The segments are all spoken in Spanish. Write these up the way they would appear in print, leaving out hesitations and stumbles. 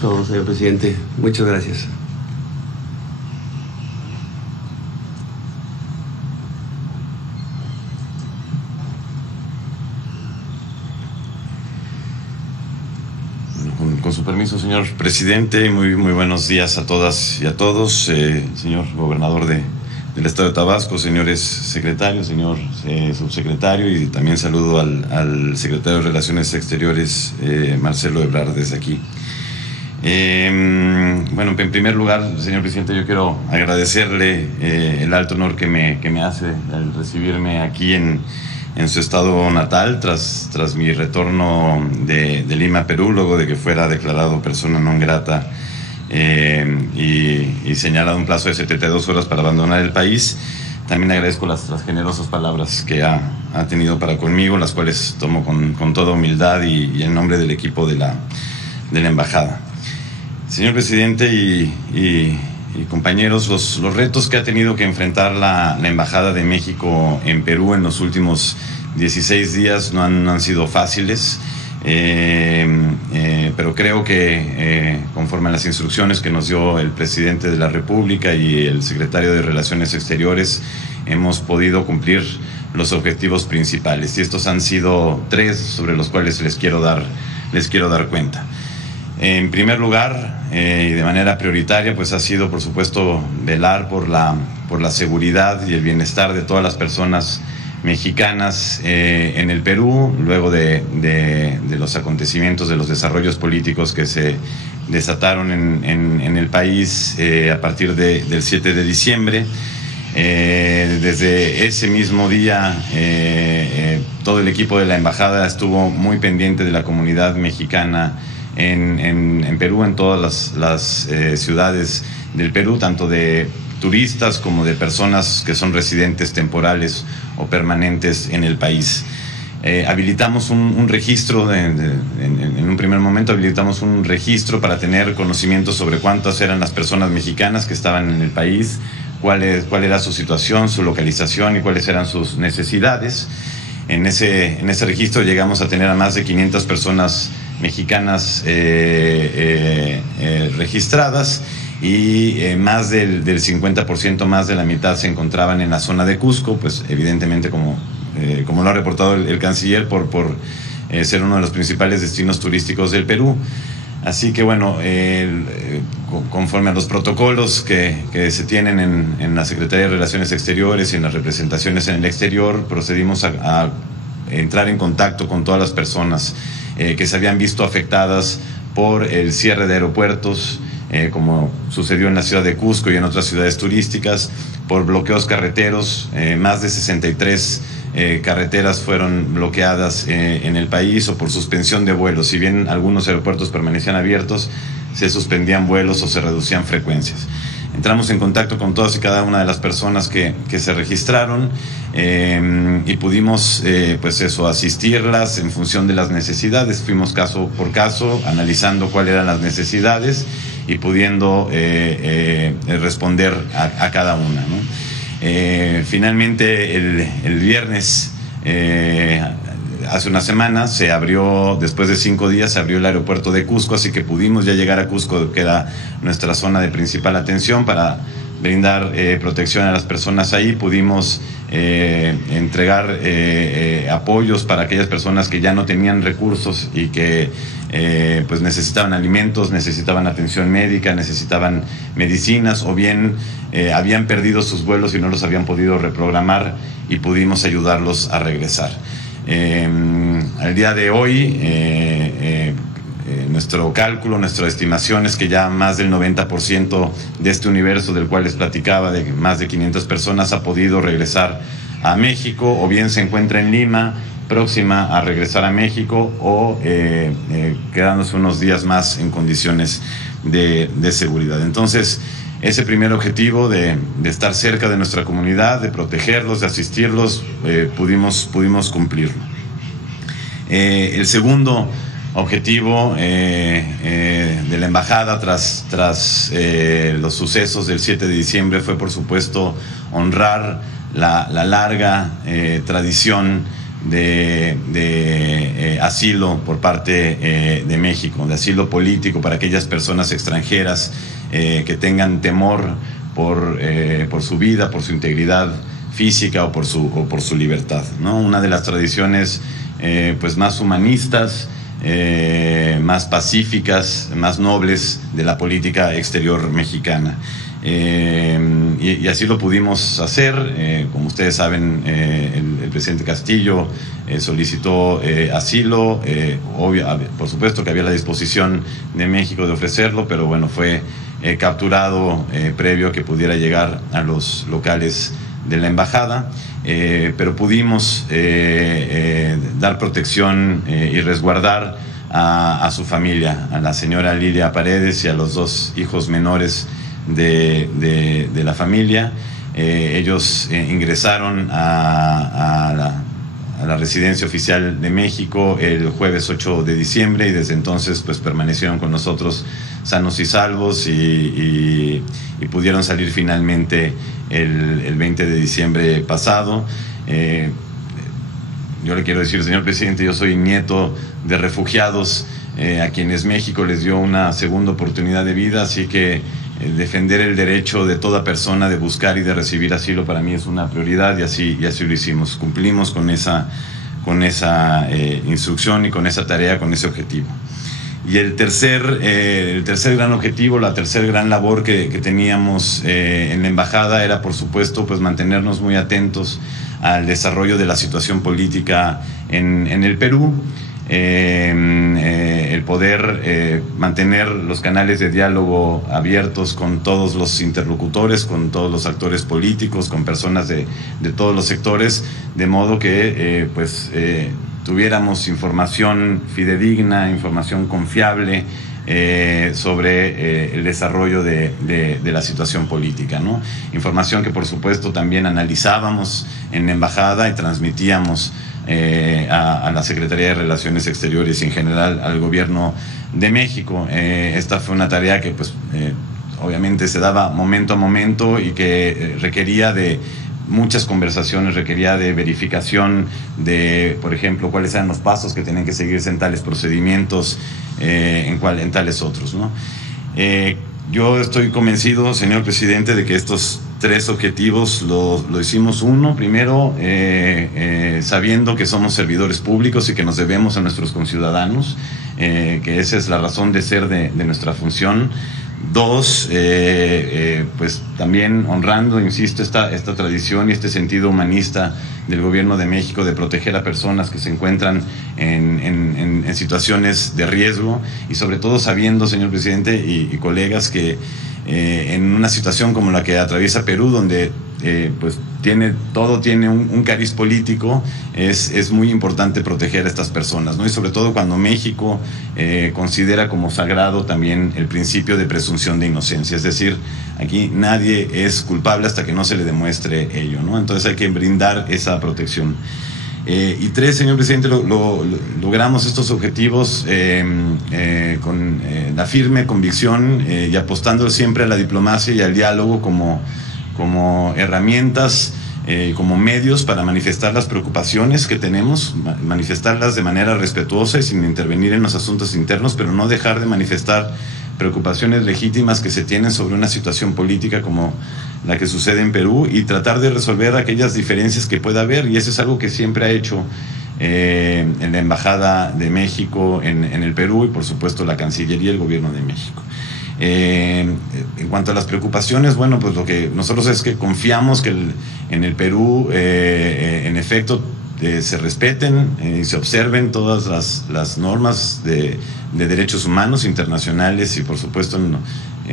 gusto, señor presidente. Muchas gracias. Con su permiso, señor presidente, muy buenos días a todas y a todos, señor gobernador del estado de Tabasco, señores secretarios, señor subsecretario, y también saludo al secretario de Relaciones Exteriores, Marcelo Ebrard, desde aquí. Bueno, en primer lugar, señor presidente, yo quiero agradecerle el alto honor que me hace al recibirme aquí en su estado natal, tras mi retorno de Lima, Perú, luego de que fuera declarado persona non grata y señalado un plazo de 72 horas para abandonar el país. También agradezco las generosas palabras que ha tenido para conmigo, las cuales tomo con toda humildad y en nombre del equipo de la embajada. Señor presidente y compañeros, los retos que ha tenido que enfrentar la Embajada de México en Perú en los últimos 16 días no han sido fáciles, pero creo que conforme a las instrucciones que nos dio el presidente de la República y el secretario de Relaciones Exteriores, hemos podido cumplir los objetivos principales, y estos han sido 3 sobre los cuales les quiero dar cuenta. En primer lugar, y de manera prioritaria, pues ha sido, por supuesto, velar por la seguridad y el bienestar de todas las personas mexicanas en el Perú, luego de los acontecimientos, de los desarrollos políticos que se desataron en el país a partir del 7 de diciembre. Desde ese mismo día, todo el equipo de la embajada estuvo muy pendiente de la comunidad mexicana en Perú, en todas las ciudades del Perú, tanto de turistas como de personas que son residentes temporales o permanentes en el país. Habilitamos un registro, en un primer momento habilitamos un registro para tener conocimiento sobre cuántas eran las personas mexicanas que estaban en el país, cuál era su situación, su localización y cuáles eran sus necesidades. En ese registro llegamos a tener a más de 500 personas mexicanas registradas, y más del 50%, más de la mitad, se encontraban en la zona de Cusco, pues evidentemente como lo ha reportado el canciller, por ser uno de los principales destinos turísticos del Perú. Así que bueno, conforme a los protocolos que se tienen en la Secretaría de Relaciones Exteriores y en las representaciones en el exterior, procedimos a entrar en contacto con todas las personas que se habían visto afectadas por el cierre de aeropuertos, como sucedió en la ciudad de Cusco y en otras ciudades turísticas, por bloqueos carreteros. Más de 63 carreteras fueron bloqueadas en el país, o por suspensión de vuelos. Si bien algunos aeropuertos permanecían abiertos, se suspendían vuelos o se reducían frecuencias. Entramos en contacto con todas y cada una de las personas que se registraron, y pudimos pues eso, asistirlas en función de las necesidades. Fuimos caso por caso, analizando cuáles eran las necesidades y pudiendo responder a cada una, ¿no? Finalmente, el viernes, hace una semana, se abrió, después de 5 días, se abrió el aeropuerto de Cusco, así que pudimos ya llegar a Cusco, que era nuestra zona de principal atención, para brindar protección a las personas ahí. Pudimos entregar apoyos para aquellas personas que ya no tenían recursos y que pues necesitaban alimentos, necesitaban atención médica, necesitaban medicinas, o bien habían perdido sus vuelos y no los habían podido reprogramar, y pudimos ayudarlos a regresar. Al día de hoy, nuestro cálculo, nuestra estimación es que ya más del 90% de este universo del cual les platicaba, de más de 500 personas, ha podido regresar a México, o bien se encuentra en Lima, próxima a regresar a México, o quedándose unos días más en condiciones de seguridad. Entonces, ese primer objetivo de estar cerca de nuestra comunidad, de protegerlos, de asistirlos, pudimos cumplirlo. El segundo objetivo de la embajada tras los sucesos del 7 de diciembre fue, por supuesto, honrar la larga tradición asilo por parte de México, de asilo político para aquellas personas extranjeras que tengan temor por su vida, por su integridad física o por su libertad, ¿no? Una de las tradiciones pues más humanistas, más pacíficas, más nobles de la política exterior mexicana. Y así lo pudimos hacer. Como ustedes saben, el presidente Castillo solicitó asilo. Por supuesto que había la disposición de México de ofrecerlo, pero bueno, fue capturado previo a que pudiera llegar a los locales de la embajada, pero pudimos dar protección y resguardar a su familia, a la señora Lilia Paredes y a los 2 hijos menores de la familia. Ellos ingresaron a la residencia oficial de México el jueves 8 de diciembre y desde entonces pues permanecieron con nosotros sanos y salvos y pudieron salir finalmente el 20 de diciembre pasado. Yo le quiero decir, señor presidente, yo soy nieto de refugiados a quienes México les dio una segunda oportunidad de vida, así que defender el derecho de toda persona de buscar y de recibir asilo para mí es una prioridad y así lo hicimos. Cumplimos con esa instrucción y con esa tarea, con ese objetivo. Y el tercer gran objetivo, la tercera gran labor que teníamos en la embajada era, por supuesto, pues mantenernos muy atentos al desarrollo de la situación política en el Perú. El poder mantener los canales de diálogo abiertos con todos los interlocutores, con todos los actores políticos, con personas de todos los sectores, de modo que tuviéramos información fidedigna, información confiable sobre el desarrollo de la situación política, ¿no? Información que por supuesto también analizábamos en la embajada y transmitíamos a la Secretaría de Relaciones Exteriores y en general al gobierno de México. Esta fue una tarea que pues obviamente se daba momento a momento y que requería de muchas conversaciones, requería de verificación de, por ejemplo, cuáles eran los pasos que tenían que seguirse en tales procedimientos, en tales otros, ¿no? Yo estoy convencido, señor presidente, de que estos 3 objetivos lo hicimos. Uno, primero, sabiendo que somos servidores públicos y que nos debemos a nuestros conciudadanos, que esa es la razón de ser de nuestra función. 2, pues también honrando, insisto, esta tradición y este sentido humanista del gobierno de México de proteger a personas que se encuentran en situaciones de riesgo y sobre todo sabiendo, señor presidente y colegas, que en una situación como la que atraviesa Perú, donde pues tiene un cariz político, es muy importante proteger a estas personas, ¿no? Y sobre todo cuando México considera como sagrado también el principio de presunción de inocencia, es decir, aquí nadie es culpable hasta que no se le demuestre ello, ¿no? Entonces hay que brindar esa protección. Y 3, señor presidente, logramos estos objetivos con la firme convicción y apostando siempre a la diplomacia y al diálogo como herramientas, como medios para manifestar las preocupaciones que tenemos, manifestarlas de manera respetuosa y sin intervenir en los asuntos internos, pero no dejar de manifestar preocupaciones legítimas que se tienen sobre una situación política como la que sucede en Perú y tratar de resolver aquellas diferencias que pueda haber, y eso es algo que siempre ha hecho en la Embajada de México en el Perú y por supuesto la Cancillería y el Gobierno de México. En cuanto a las preocupaciones, bueno, pues lo que nosotros es que confiamos que en el Perú en efecto se respeten y se observen todas las normas de derechos humanos internacionales y por supuesto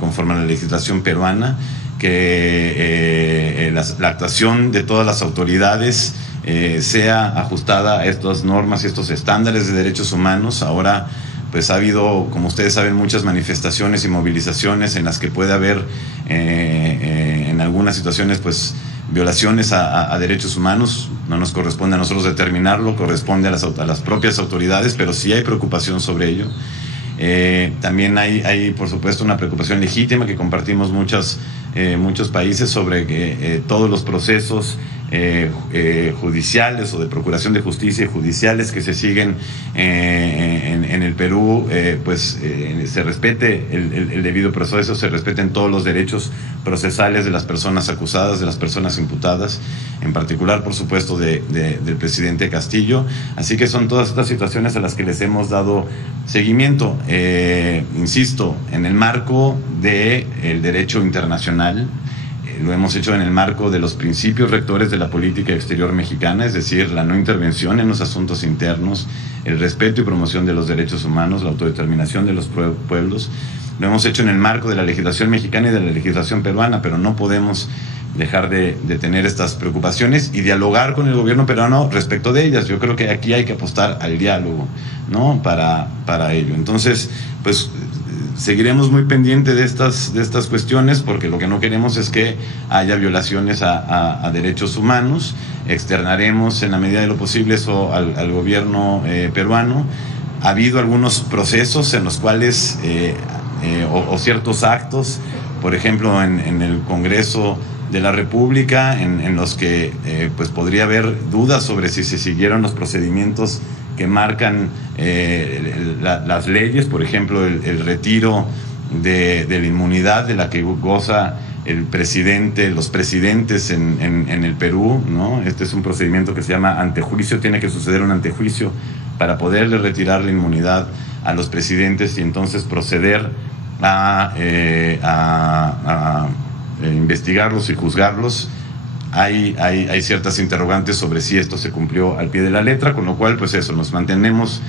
conforme a la legislación peruana, que la actuación de todas las autoridades sea ajustada a estas normas y estos estándares de derechos humanos. Ahora pues ha habido, como ustedes saben, muchas manifestaciones y movilizaciones en las que puede haber en algunas situaciones pues violaciones a derechos humanos. No nos corresponde a nosotros determinarlo, corresponde a las propias autoridades, pero sí hay preocupación sobre ello. También hay por supuesto una preocupación legítima que compartimos muchas muchos países sobre que todos los procesos judiciales o de procuración de justicia y judiciales que se siguen en el Perú, se respete el debido proceso, se respeten todos los derechos procesales de las personas acusadas, de las personas imputadas, en particular, por supuesto, del presidente Castillo. Así que son todas estas situaciones a las que les hemos dado seguimiento, insisto, en el marco del derecho internacional. Lo hemos hecho en el marco de los principios rectores de la política exterior mexicana, es decir, la no intervención en los asuntos internos, el respeto y promoción de los derechos humanos, la autodeterminación de los pueblos. Lo hemos hecho en el marco de la legislación mexicana y de la legislación peruana, pero no podemos dejar de tener estas preocupaciones y dialogar con el gobierno peruano respecto de ellas. Yo creo que aquí hay que apostar al diálogo, ¿no? Para ello. Entonces, pues seguiremos muy pendientes de estas cuestiones, porque lo que no queremos es que haya violaciones a derechos humanos. Externaremos en la medida de lo posible eso al gobierno peruano. Ha habido algunos procesos en los cuales o ciertos actos, por ejemplo en el Congreso de la República, en los que pues podría haber dudas sobre si se siguieron los procedimientos que marcan las leyes, por ejemplo el retiro de la inmunidad de la que goza el presidente, los presidentes en el Perú, ¿no? Este es un procedimiento que se llama antejuicio, tiene que suceder un antejuicio para poderle retirar la inmunidad a los presidentes y entonces proceder a investigarlos y juzgarlos. Hay ciertas interrogantes sobre si esto se cumplió al pie de la letra, con lo cual pues eso, nos mantenemos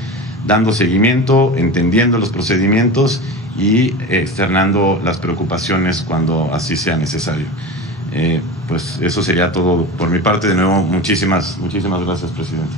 dando seguimiento, entendiendo los procedimientos y externando las preocupaciones cuando así sea necesario. Pues eso sería todo por mi parte. De nuevo, muchísimas gracias, presidente.